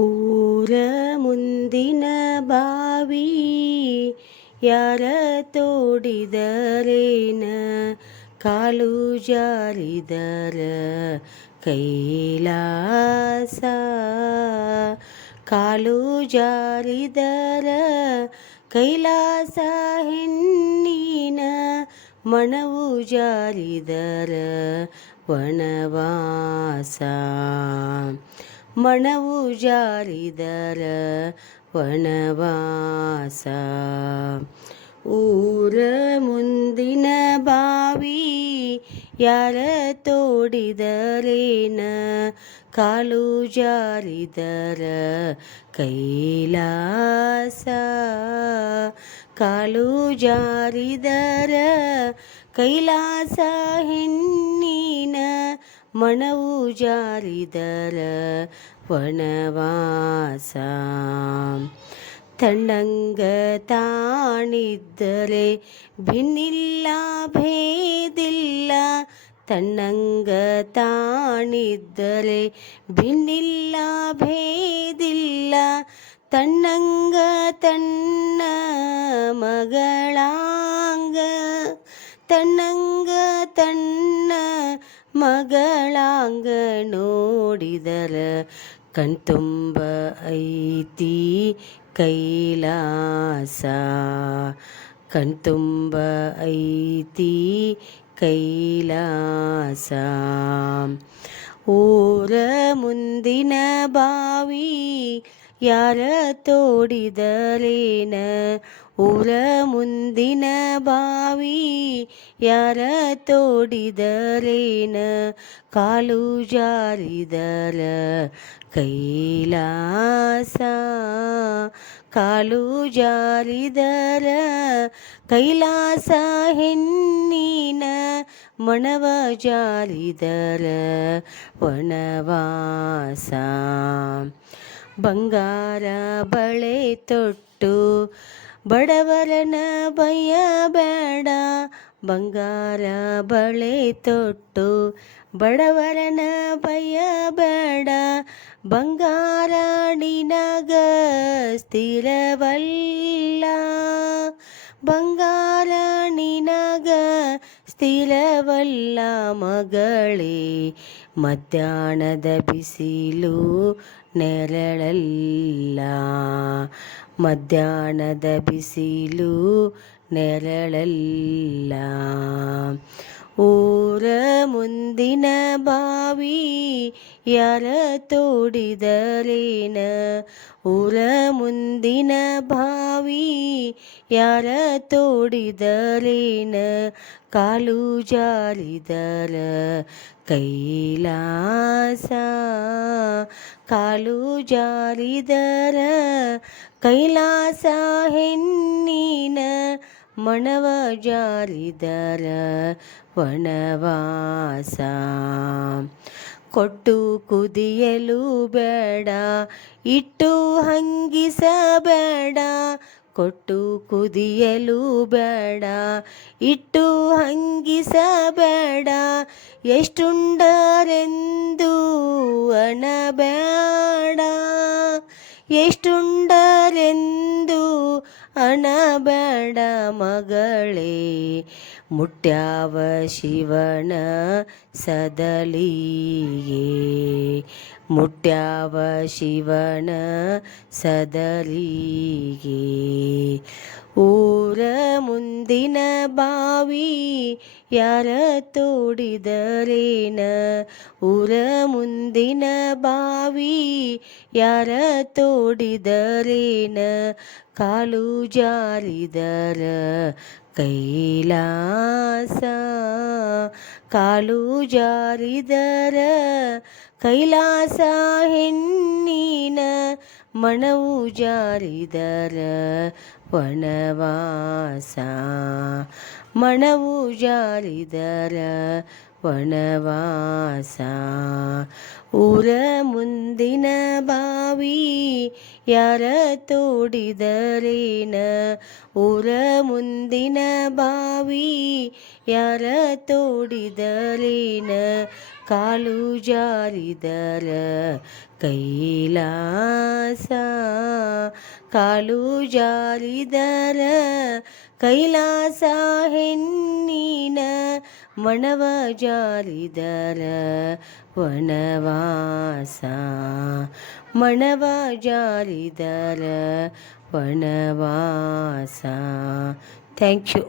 ಊರ ಮುಂದಿನ ಬಾವಿ ಯಾರ ತೋಡಿದರೇನ, ಕಾಲು ಜಾರಿದರ ಕೈಲಾಸ. ಕಾಲು ಜಾರಿದರ ಕೈಲಾಸ, ಹೆಣ್ಣಿನ ಮನವು ಜಾರಿದರ ವನವಾಸ. ಮನವು ಜಾರಿದರ ವನವಾಸ. ಊರ ಮುಂದಿನ ಬಾವಿ ಯಾರ ತೋಡಿದರೇನ, ಕಾಲು ಜಾರಿದರ ಕೈಲಾಸ. ಕಾಲು ಜಾರಿದರ ಕೈಲಾಸ, ಹೆಣ್ಣಿನ ಮನವು ಜಾರಿದರ ವನವಾಸ. ತಣ್ಣಂಗ ತಾಣಿದ್ದರೆ ಭಿನ್ನಿಲ್ಲ ಭೇದಿಲ್ಲ, ತಣ್ಣಂಗ ತಾಣಿದ್ದರೆ ಭಿನ್ನಿಲ್ಲ ಭೇದಿಲ್ಲ. ತಣ್ಣಂಗ ತನ್ನ ಮಗಳಾಂಗ, ತಣ್ಣಂಗ ತನ್ನ ಮಗಳಾಂಗ ನೋಡಿದರ ಕಣ್ತುಂಬ ಐತಿ ಕೈಲಾಸ. ಕಣ್ತುಂಬ ಐತಿ ಕೈಲಾಸ. ಊರ ಮುಂದಿನ ಬಾವಿ ಯಾರ ತೋಡಿದರೇನ, ಊರ ಮುಂದಿನ ಬಾವಿ ಯಾರ ತೋಡಿದರೇನ, ಕಾಲು ಜಾರಿದರ ಕೈಲಾಸ. ಕಾಲು ಜಾರಿದರ ಕೈಲಾಸ, ಹೆಣ್ಣಿನ ಮನವ ಜಾರಿದರ ವನವಾಸ. ಬಂಗಾರ ಬಳೆ ತೊಟ್ಟು ಬಡವರನ ಬಯ್ಯಬೇಡ, ಬಂಗಾರ ಬಳೆ ತೊಟ್ಟು ಬಡವರನ ಬಯ್ಯಬೇಡ. ಬಂಗಾರ ನಿನಗ ಸ್ಥಿರವಲ್ಲ, ಬಂಗಾರ ನಿನಗ ಸ್ಥಿರವಲ್ಲ ಮಗಳೇ. ಮಧ್ಯಾಹ್ನದ ಬಿಸಿಲು ನೆರಳಲ್ಲ, ಮಧ್ಯಾಹ್ನದ ಬಿಸಿಲು ನೆರಳಲ್ಲ. ಊರ ಮುಂದಿನ ಬಾವಿ ಯಾರ ತೋಡಿದರೇನ, ಊರ ಮುಂದಿನ ಬಾವಿ ಯಾರ ತೋಡಿದರೇನ, ಕಾಲು ಜಾರಿದರ ಕೈಲಾಸ. ಕಾಲು ಜಾರಿದರ ಕೈಲಾಸ, ಹೆಣ್ಣಿನ ಮನವ ಜಾರಿದರ ವನವಾಸ. ಕೊಟ್ಟು ಕುದಿಯಲು ಬೇಡ, ಇಟ್ಟು ಹಂಗಿಸಬೇಡ. ಕೊಟ್ಟು ಕುದಿಯಲು ಬೇಡ, ಇಟ್ಟು ಹಂಗಿಸಬೇಡ. ಎಷ್ಟುಂಡರೆಂದು ಅಣಬೇಡ, ಎಷ್ಟುಂಡರೆಂದು ಅಣಬೇಡ ಮಗಳೇ. ಮುಟ್ಟ್ಯಾವ ಶಿವನ ಸದಲಿಗೆ, ಮುಟ್ಟ್ಯಾವ ಶಿವನ ಸದಲಿಗೆ. ಊರ ಮುಂದಿನ ಬಾವಿ ಯಾರ ತೋಡಿದರೇನ, ಊರ ಮುಂದಿನ ಬಾವಿ ಯಾರ ತೋಡಿದರೇನ, ಕಾಲು ಜಾರಿದರ ಕೈಲಾಸ. ಕಾಲು ಜಾರಿದರ ಕೈಲಾಸ, ಹೆಣ್ಣಿನ ಮನವು ಜಾರಿದರ ವನವಾಸ ಮಣವು ಜಾರಿದರ ವನವಾಸ ಊರ ಮುಂದಿನ ಬಾವಿ ಯಾರ ತೋಡಿದರೇನ ಊರ ಮುಂದಿನ ಬಾವಿ ಯಾರ ತೋಡಿದರೇನ ಕಾಲು ಜಾರಿದರ ಕೈಲಾಸ ಕಾಲು ಜಾರಿದರ ಕೈಲಾಸ ಹೆಣ್ಣಿನ ಮಣವ ಜಾರಿದರ ವನವಾಸ ಮಣವ ಜಾರಿದರ ವನವಾಸ. Thank you.